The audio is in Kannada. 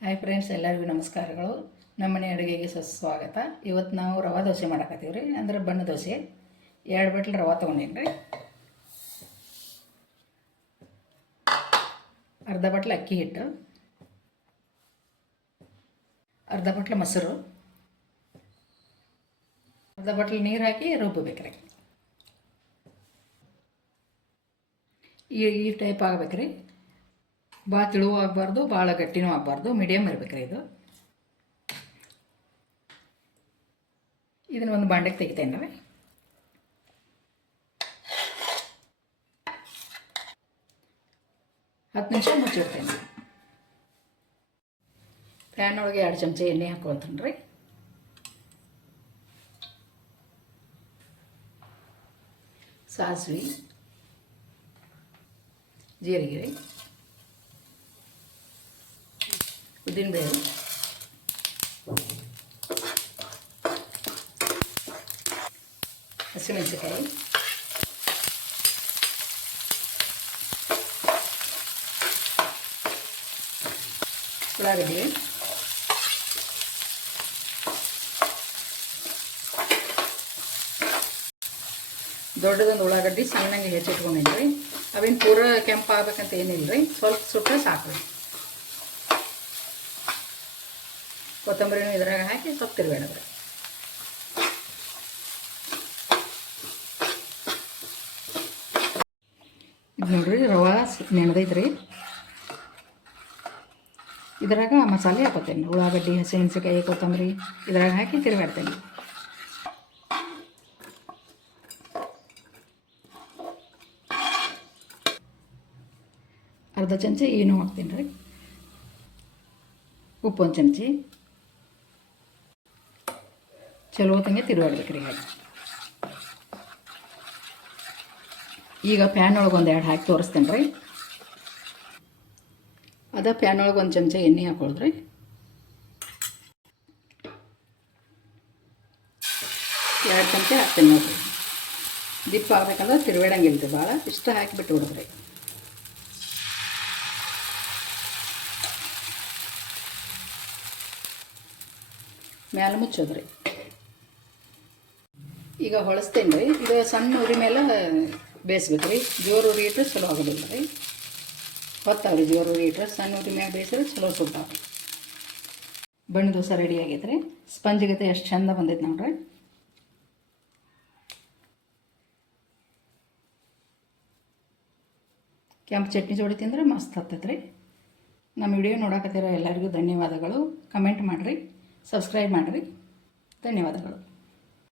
ಹಾಯ್ ಫ್ರೆಂಡ್ಸ್, ಎಲ್ಲರಿಗೂ ನಮಸ್ಕಾರಗಳು. ನಮ್ಮನೆ ಅಡುಗೆಗೆ ಸ್ವಾಗತ. ಇವತ್ತು ನಾವು ರವೆ ದೋಸೆ ಮಾಡಕತ್ತೀವಿ ರೀ. ಅಂದ್ರೆ ಬಣ್ಣ ದೋಸೆ. 2 ಬಟ್ಲು ರವೆ ತೊಗೊಂಡೀನಿ ರೀ. ಅರ್ಧ ಬಟ್ಲು ಅಕ್ಕಿ ಹಿಟ್ಟು, ಅರ್ಧ ಬಟ್ಲು ಮೊಸರು, ಅರ್ಧ ಬಟ್ಲು ನೀರು ಹಾಕಿ ರುಬ್ಬಬೇಕ್ರಿ. ಈ ಟೈಪ್ ಆಗ್ಬೇಕ್ರಿ. ಭಾಳ ತಿಳುವು ಆಗಬಾರ್ದು, ಭಾಳ ಗಟ್ಟಿನೂ ಆಗಬಾರ್ದು, ಮೀಡಿಯಮ್ ಇರ್ಬೇಕ್ರಿ ಇದು. ಇದನ್ನು ಒಂದು ಬಾಂಡೆಗೆ ತೆಗಿತೇನೆ ರೀ. ಹತ್ತು ನಿಮಿಷ ಮುಚ್ಚಿಡ್ತೇನೆ. ಪ್ಯಾನ್ ಒಳಗೆ 2 ಚಮಚ ಎಣ್ಣೆ ಹಾಕೊಳ್ತೀನಿ ರೀ. ಸಾಸಿವೆ, ಜೀರಿಗೆ, ಉದ್ದಿನಬೇಳೆ, ಹಸಿಮೆಣಸಿನಕಾಯಿ, ಉಳ್ಳಾಗಡ್ಡಿ, ದೊಡ್ಡದೊಂದು ಉಳ್ಳಾಗಡ್ಡಿ ಸಣ್ಣಗೆ ಹೆಚ್ಚಿಟ್ಕೊಂಡೇನಿ ರೀ. ಅವೇನು ಪೂರ ಕೆಂಪು ಆಗ್ಬೇಕಂತ ಏನಿಲ್ಲ ರೀ, ಸ್ವಲ್ಪ ಸುಟ್ಟರೆ ಸಾಕು ರೀ. ಕೊತ್ತಂಬರಿನೂ ಇದ್ರಾಗ ಹಾಕಿ ಸ್ವಲ್ಪ ತಿರುಗಾಡೋದು. ಇದು ನೋಡ್ರಿ, ರವೆ ನೆನೆದೈತೆ ರೀ. ಇದ್ರಾಗ ಮಸಾಲೆ ಹಾಕೋತೇನೆ. ಉಳ್ಳಾಗಡ್ಡಿ, ಹಸಿಮೆಣಸಿನಕಾಯಿ, ಕೊತ್ತಂಬರಿ ಇದ್ರಾಗ ಹಾಕಿ ತಿರುಗಾಡ್ತೇನೆ. ಅರ್ಧ ಚಮಚ ಏನೂ ಹಾಕ್ತೀನಿ ರೀ. ಉಪ್ಪು 1 ಚಮಚಿ. ಚಲೋ ಹೊತ್ತಂಗೆ ತಿರುಗಾಡ್ಬೇಕು ರೀ. ಈಗ ಪ್ಯಾನ್ ಒಳಗೆ 1 2 ಹಾಕಿ ತೋರಿಸ್ತೇನೆ ರೀ. ಅದ ಪ್ಯಾನ್ ಒಳಗೆ 1 ಚಮಚ ಎಣ್ಣೆ ಹಾಕೊಳ್ರಿ. 2 ಚಮಚ ಹಾಕ್ತೇನೆ ನೋಡಿರಿ. ದಿಪ್ಪ ಆಗ್ಬೇಕಂದ್ರೆ ತಿರುಗಾಡಂಗಿಲ್ಲ ಭಾಳ. ಇಷ್ಟ ಹಾಕಿಬಿಟ್ಟು ಹೊಡೆದ್ರಿ. ಮ್ಯಾಲೆ ಮುಚ್ಚೋದ್ರಿ. ಈಗ ಹೊಳಸ್ತೇನೆ ರೀ. ಇದು ಸಣ್ಣ ಉರಿ ಮೇಲೆ ಬೇಯಿಸ್ಬೇಕು ರೀ. ಜೋರು ಉರಿ ಇಟ್ಟರೆ ಚಲೋ ಆಗೋದಿಲ್ಲ ರೀ. ಹೊತ್ತಾವ್ರಿ ಜೋರು ಉರಿ ಇಟ್ಟರೆ. ಸಣ್ಣ ಉರಿ ಮ್ಯಾಗ ಬೇಯಿಸಿದ್ರೆ ಚಲೋ ಸುಟ್ಟಾವ್ರಿ. ಬಣ್ಣ ದೋಸೆ ರೆಡಿ ಆಗೈತೆ ರೀ. ಸ್ಪಂಜ್ ಗತೆ ಎಷ್ಟು ಚಂದ ಬಂದೈತೆ ನೋಡ್ರಿ. ಕೆಂಪು ಚಟ್ನಿ ಜೋಡಿ ತಿಂದರೆ ಮಸ್ತ್ ಹತ್ತೈತೆ ರೀ. ನಮ್ಮ ವಿಡಿಯೋ ನೋಡಕತ್ತಿರೋ ಎಲ್ಲರಿಗೂ ಧನ್ಯವಾದಗಳು. ಕಮೆಂಟ್ ಮಾಡಿರಿ, ಸಬ್ಸ್ಕ್ರೈಬ್ ಮಾಡಿರಿ. ಧನ್ಯವಾದಗಳು.